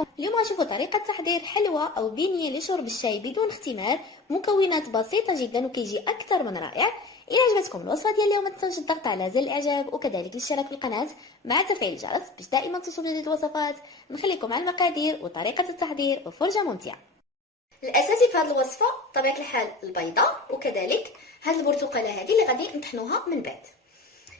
بكم. اليوم غنشوفوا طريقه تحضير حلوى او بينيه لشرب الشاي بدون اختمار. مكونات بسيطه جدا وكيجي اكثر من رائع. الى عجبتكم الوصفه ديال اليوم ما تنساوش الضغط على زر الاعجاب وكذلك الاشتراك في القناه مع تفعيل الجرس باش دائما توصلوا جديد الوصفات. نخليكم على المقادير وطريقه التحضير وفرجه ممتعه. الاساسي في هذه الوصفه بطبيعه الحال البيضه وكذلك هذه البرتقاله هذه اللي غادي نطحنوها من بعد.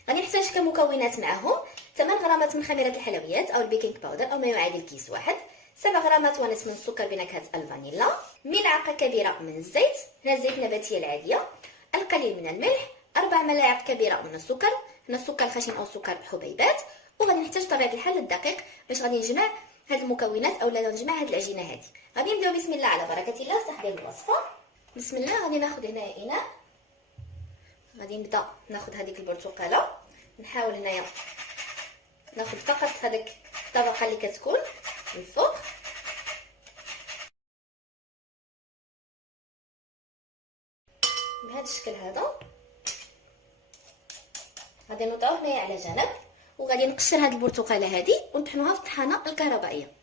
غادي نحتاج كمكونات معهم 8 غرامات من خميره الحلويات او البيكنج باودر او ما يعادل كيس واحد، 7 غرامات ونصف من السكر بنكهه الفانيلا، ملعقه كبيره من الزيت، هنا الزيت النباتيه العاديه، القليل من الملح، 4 ملاعق كبيره من السكر، هنا السكر الخشن او سكر حبيبات. وغادي نحتاج طبيعه الحال الدقيق باش غادي نجمع هاد المكونات اولا نجمع هاد العجينه هذه. غادي نبداو بسم الله على بركه الله في تحضير الوصفه. بسم الله. غادي ناخذ هنا اناء، غادي نبدا ناخذ هذيك البرتقاله، نحاول هنايا ناخذ فقط هذيك الطبقه اللي كتكون من الفوق. بهذا الشكل هذا غادي نوضعوه هنايا على جنب، وغادي نقشر هذه البرتقاله هذه ونطحنوها في الطحانه الكهربائيه.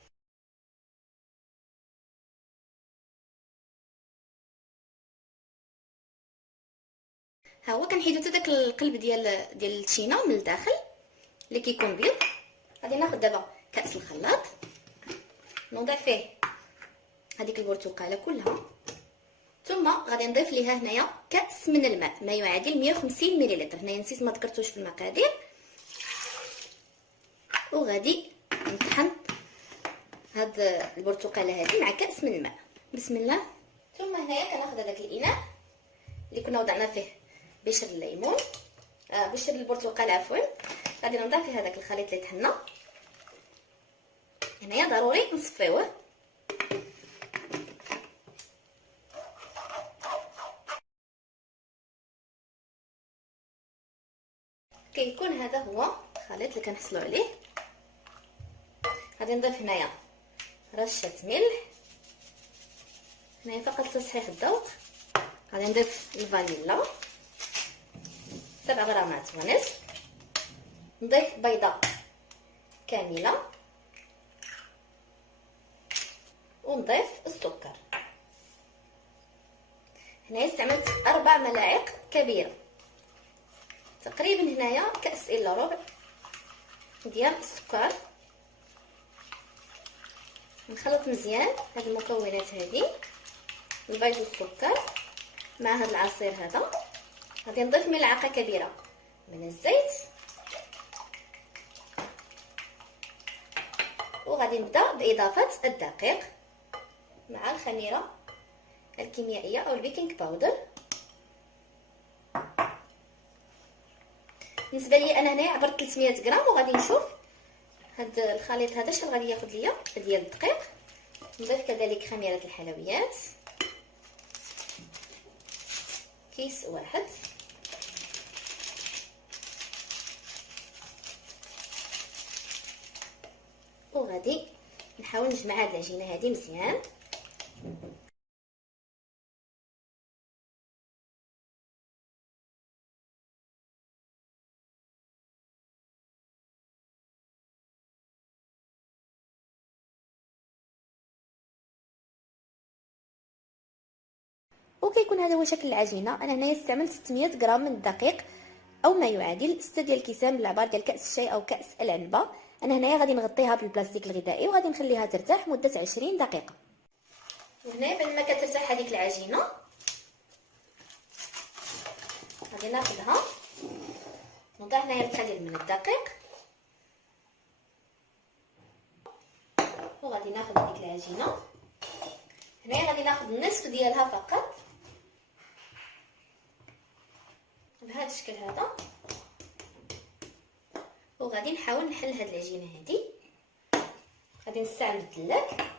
ها هو كنحيدو حتى داك القلب ديال التشينه من الداخل اللي كيكون بيض. غادي ناخذ دابا كاس الخلاط، نوضع فيه هذيك البرتقاله كلها، ثم غادي نضيف ليها هنايا كاس من الماء ما يعادل 150 ملل. هنايا نسيت ما ذكرتوش في المقادير. وغادي نطحن هاد البرتقاله هذه مع كاس من الماء. بسم الله. ثم هنايا كناخذ هذاك الاناء اللي كنا وضعنا فيه بشر الليمون بشر البرتقال عفوا، غادي نوضع فيه هذاك الخليط اللي طحنا. هنايا ضروري نصفيوه. كيكون هذا هو الخليط اللي كنحصلوا عليه. غادي نضيف هنايا رشه ملح، هنايا فقط تصحيح الذوق. غادي نضيف الفانيلا 7 غرامات ونصف، نضيف بيضه كامله، ونضيف السكر. هنايا استعملت 4 ملاعق كبيره، تقريبا هنايا كاس الا ربع ديال السكر. نخلط مزيان هاد المكونات هذه، البيض والسكر مع هاد العصير هذا. غادي نضيف ملعقه كبيره من الزيت، وغادي نبدا باضافه الدقيق مع الخميره الكيميائيه او البيكنج باودر. بالنسبه لي انا هنايا عبرت 300 غرام، وغادي نشوف هاد الخليط هذا شحال غادي ياخذ ليا ديال الدقيق. نضيف كذلك خميره الحلويات كيس واحد، وغادي نحاول نجمع هاد العجينه هذه مزيان. وكيكون هذا هو شكل العجينه. انا هنايا استعملت 600 غرام من الدقيق او ما يعادل 6 ديال الكيسان من العبار ديال كاس الشاي او كاس العنبه. انا هنايا غادي نغطيها بالبلاستيك الغذائي وغادي نخليها ترتاح مده 20 دقيقه. وهنا بعد ما كترتاح هذيك العجينه غادي ناخذها، نوضع هنايا القليل من الدقيق، وغادي ناخذ هذيك العجينه هنايا غادي ناخذ النصف ديالها فقط بهذا الشكل هذا، وغادي نحاول نحل هاد العجينه هذه. غادي نستعمل الدلاك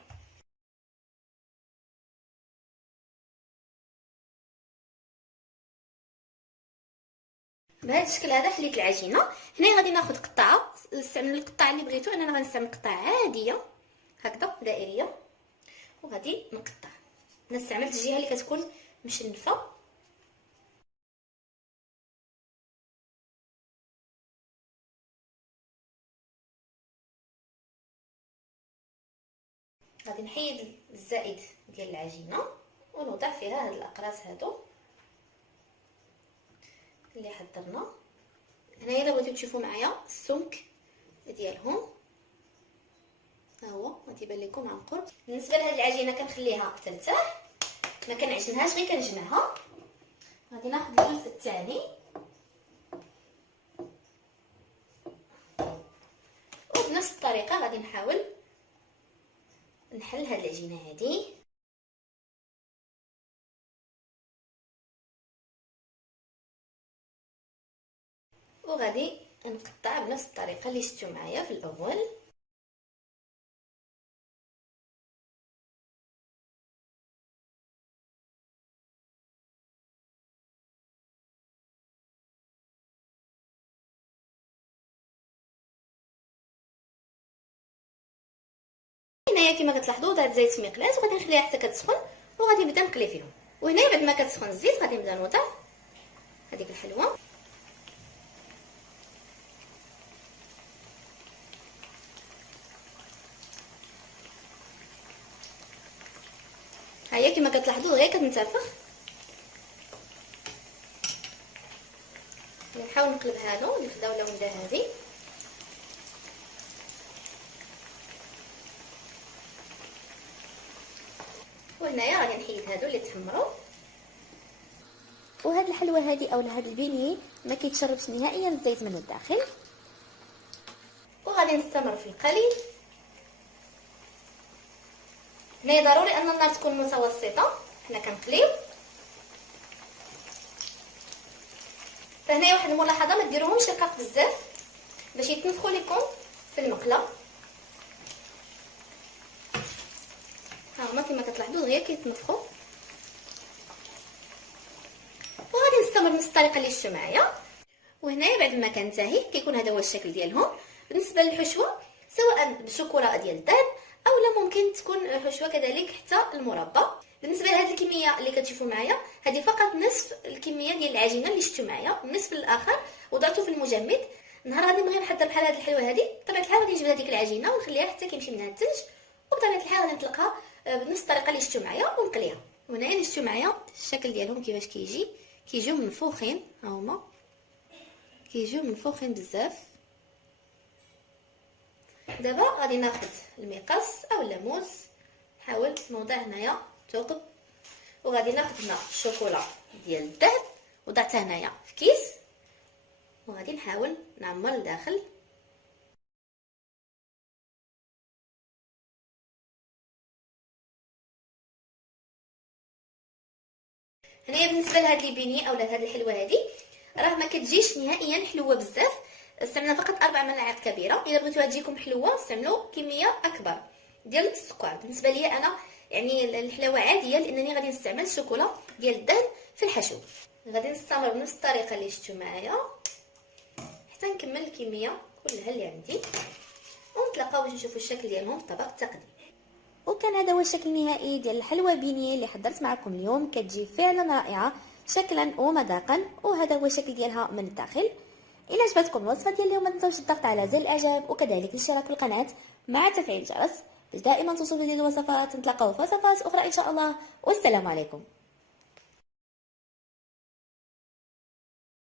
بهذا الشكل هذا. حليت العجينه. هنا غادي ناخذ قطعه، استعملوا القطعه اللي بغيتو. انا غنستعمل قطعه عاديه هكذا دائريه، وغادي نقطع. انا استعملت الجهه اللي كتكون مشنفه غادي نحيد الزائد ديال العجينه ونوضع فيها هاد الاقراص هادو اللي حضرنا. هنايا الا بغيتو تشوفوا معايا السمك ديالهم ها هو غادي يبان لكم عن قرب. بالنسبه لهاد العجينه كنخليها ترتاح، ما كنعجنهاش غير كنجمعها. غادي ناخذ الجزء الثاني وبنفس الطريقه غادي نحاول نحل هاد العجينه هادي. وغادي نقطع بنفس الطريقه اللي شفتوا معايا في الاول. هنايا كما كتلاحظوا دارت زيت في مقلاة وغادي نخليها حتى كتسخن وغادي نبدا نقلي فيهم. وهنايا بعد ما كتسخن الزيت غادي نبدا نوضع هذيك الحلوه. هيا كما كتلاحظوا غير كتنتفخ. نحاول نقلبها له نخداو اللون ده هذه. وهنايا غادي نحيد هادو اللي تحمروا. وهاد الحلوه هذه او هاد البيني ما كيتشربش نهائيا الزيت من الداخل. وغادي نستمر في القلي. هنا ضروري ان النار تكون متوسطه حنا كنقليو. فهنايا واحد الملاحظه، ما ديروهمش رقاق بزاف باش يتنفخوا لكم في المقله. ها هما كما كتلاحظوا غير كيتنفخوا. وغادي نستمر بنفس الطريقه اللي شفتوا معايا. وهنايا بعد ما كنتهي كيكون هذا هو الشكل ديالهم. بالنسبه للحشوه سواء بالشوكولا ديال الدهن اولا ممكن تكون حشوه كذلك حتى المربى. بالنسبه لهذه الكميه اللي كتشوفوا معايا هذه فقط نصف الكميه ديال العجينه اللي شفتوا معايا. النصف الاخر وضعته في المجمد. نهار غادي نبغي نحضر بحال هذه الحلوه هذه بطبيعه الحال غادي نجبد هذيك العجينه ونخليها حتى كيمشي منها الثلج، وبطبيعه الحال غادي نطلقها بنفس الطريقه اللي شفتوا معايا ونقليها. وهنايا شفتوا معايا الشكل ديالهم كيفاش كيجيو منفوخين. ها هما كيجيو منفوخين بزاف. دابا غادي ناخذ المقص او اللموس، نحاول نوضع هنايا ثقب، وغادي ناخذ هنا الشوكولا ديال الذهب وضعتها هنايا في كيس، وغادي نحاول نعمر لداخل. هنايا بالنسبه لهاد لي بيني اولا هاد الحلوه هادي راه ما كتجيش نهائيا حلوه بزاف. استعملنا فقط 4 ملاعق كبيره. الا بغيتوها تجيكم حلوه استعملوا كميه اكبر ديال السكر. بالنسبه لي انا يعني الحلاوه عاديه لانني غادي نستعمل الشوكولا ديال الدهن في الحشو. غادي نستمر بنفس الطريقه اللي شفتوا معايا حتى نكمل الكميه كلها اللي عندي، ونتلاقاو باش نشوفوا الشكل ديالهم في طبق التقديم. وكان هذا هو الشكل النهائي ديال الحلوى بينيه اللي حضرت معكم اليوم. كتجي فعلا رائعه شكلا ومذاقا، وهذا هو الشكل ديالها من الداخل. الى عجبتكم الوصفه ديال اليوم ما تنساوش الضغط على زر الاعجاب وكذلك الاشتراك في القناه مع تفعيل الجرس باش دائما توصلوا لي الوصفات. نتلاقاو في وصفات اخرى ان شاء الله، والسلام عليكم.